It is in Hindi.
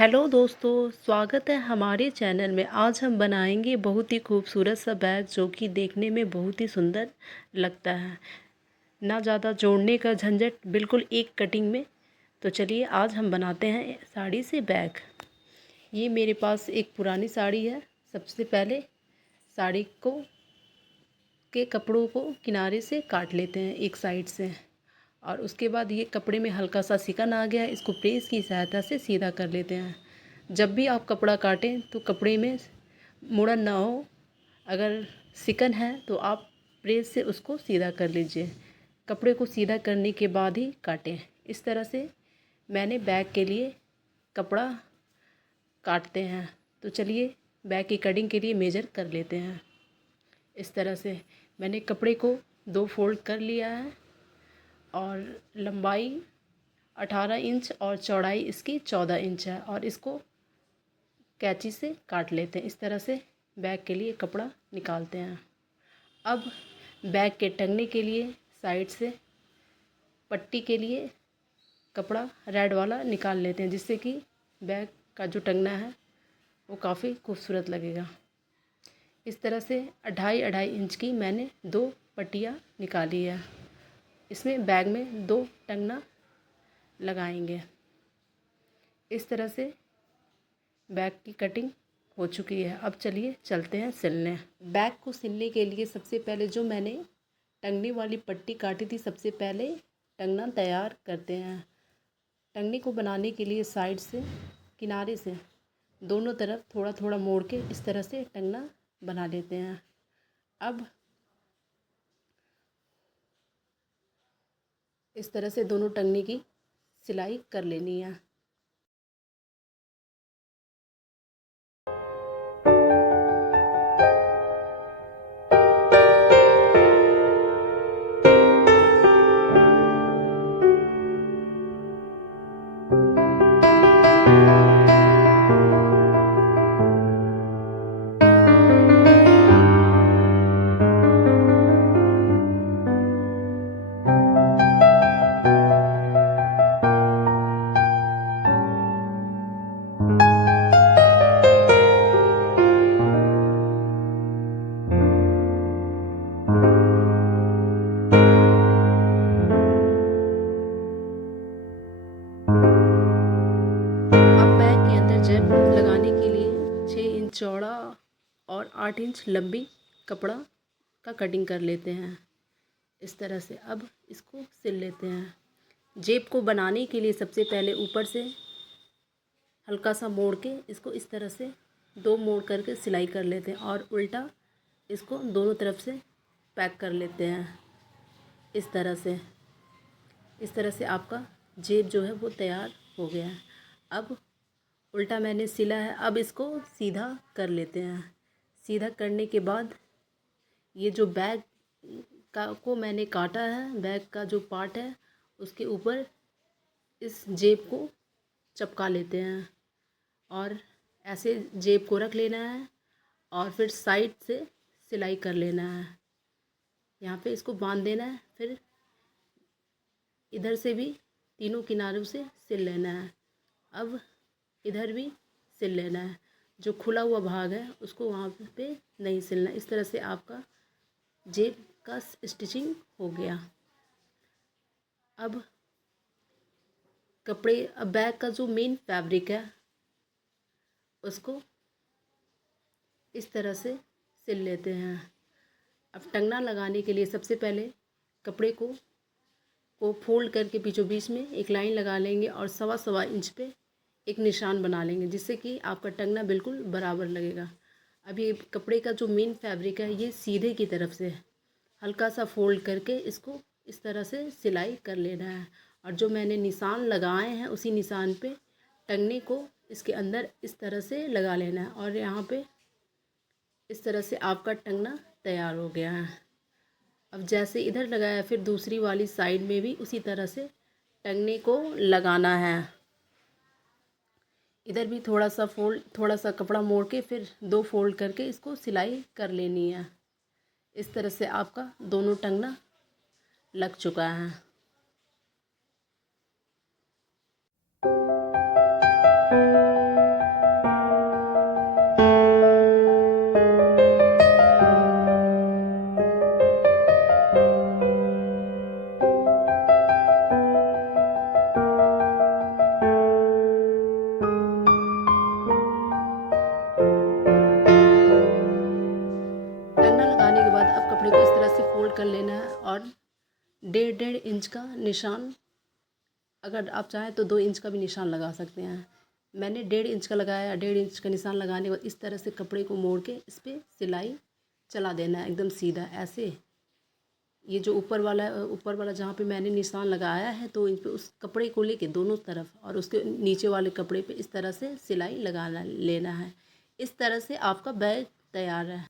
हेलो दोस्तों, स्वागत है हमारे चैनल में। आज हम बनाएंगे बहुत ही खूबसूरत सा बैग जो कि देखने में बहुत ही सुंदर लगता है। ना ज़्यादा जोड़ने का झंझट, बिल्कुल एक कटिंग में। तो चलिए आज हम बनाते हैं साड़ी से बैग। ये मेरे पास एक पुरानी साड़ी है। सबसे पहले साड़ी के कपड़ों को किनारे से काट लेते हैं एक साइड से, और उसके बाद ये कपड़े में हल्का सा सिकन आ गया है, इसको प्रेस की सहायता से सीधा कर लेते हैं। जब भी आप कपड़ा काटें तो कपड़े में मुड़न ना हो। अगर सिकन है तो आप प्रेस से उसको सीधा कर लीजिए। कपड़े को सीधा करने के बाद ही काटें। इस तरह से मैंने बैग के लिए कपड़ा काटते हैं। तो चलिए बैग की कटिंग के लिए मेजर कर लेते हैं। इस तरह से मैंने कपड़े को 2 फोल्ड कर लिया है, और लंबाई 18 इंच और चौड़ाई इसकी 14 इंच है, और इसको कैंची से काट लेते हैं। इस तरह से बैग के लिए कपड़ा निकालते हैं। अब बैग के टंगने के लिए साइड से पट्टी के लिए कपड़ा रेड वाला निकाल लेते हैं, जिससे कि बैग का जो टंगना है वो काफ़ी खूबसूरत लगेगा। इस तरह से 2.5 इंच की मैंने 2 पट्टियाँ निकाली है। इसमें बैग में 2 टंगना लगाएंगे। इस तरह से बैग की कटिंग हो चुकी है। अब चलिए चलते हैं सिलने। बैग को सिलने के लिए सबसे पहले जो मैंने टंगने वाली पट्टी काटी थी, सबसे पहले टंगना तैयार करते हैं। टंगने को बनाने के लिए साइड से, किनारे से दोनों तरफ थोड़ा थोड़ा मोड़ के इस तरह से टंगना बना लेते हैं। अब इस तरह से दोनों टंगने की सिलाई कर लेनी है। अब बैग के अंदर जेब लगाने के लिए 6 इंच चौड़ा और 8 इंच लंबी कपड़ा का कटिंग कर लेते हैं। इस तरह से अब इसको सिल लेते हैं। जेब को बनाने के लिए सबसे पहले ऊपर से हल्का सा मोड़ के इसको इस तरह से 2 मोड़ करके सिलाई कर लेते हैं, और उल्टा इसको दोनों तरफ से पैक कर लेते हैं। इस तरह से आपका जेब जो है वो तैयार हो गया है। अब उल्टा मैंने सिला है, अब इसको सीधा कर लेते हैं। सीधा करने के बाद ये जो बैग को मैंने काटा है, बैग का जो पार्ट है उसके ऊपर इस जेब को चिपका लेते हैं, और ऐसे जेब को रख लेना है, और फिर साइड से सिलाई कर लेना है। यहाँ पे इसको बांध देना है, फिर इधर से भी तीनों किनारों से सिल लेना है। अब इधर भी सिल लेना है। जो खुला हुआ भाग है उसको वहाँ पे नहीं सिलना। इस तरह से आपका जेब का स्टिचिंग हो गया। अब बैग का जो मेन फैब्रिक है उसको इस तरह से सिल लेते हैं। अब टंगना लगाने के लिए सबसे पहले कपड़े को फोल्ड करके बीचों बीच में एक लाइन लगा लेंगे, और 1.25 इंच पे एक निशान बना लेंगे, जिससे कि आपका टंगना बिल्कुल बराबर लगेगा। अब ये कपड़े का जो मेन फैब्रिक है ये सीधे की तरफ से हल्का सा फोल्ड करके इसको इस तरह से सिलाई कर लेना है, और जो मैंने निशान लगाए हैं उसी निशान पे टंगने को इसके अंदर इस तरह से लगा लेना है, और यहाँ पे इस तरह से आपका टंगना तैयार हो गया है। अब जैसे इधर लगाया, फिर दूसरी वाली साइड में भी उसी तरह से टंगने को लगाना है। इधर भी थोड़ा सा कपड़ा मोड़ के फिर 2 फोल्ड करके इसको सिलाई कर लेनी है। इस तरह से आपका दोनों टंगना लग चुका है। डेढ़ इंच का निशान, अगर आप चाहें तो 2 इंच का भी निशान लगा सकते हैं। मैंने 1.5 इंच का लगाया। 1.5 इंच का निशान लगाने के बाद इस तरह से कपड़े को मोड़ के इस पर सिलाई चला देना है एकदम सीधा ऐसे। ये जो ऊपर वाला है, ऊपर वाला जहाँ पे मैंने निशान लगाया है तो इन पे उस कपड़े को लेके दोनों तरफ और उसके नीचे वाले कपड़े पे इस तरह से सिलाई लगाना लेना है। इस तरह से आपका बैग तैयार है।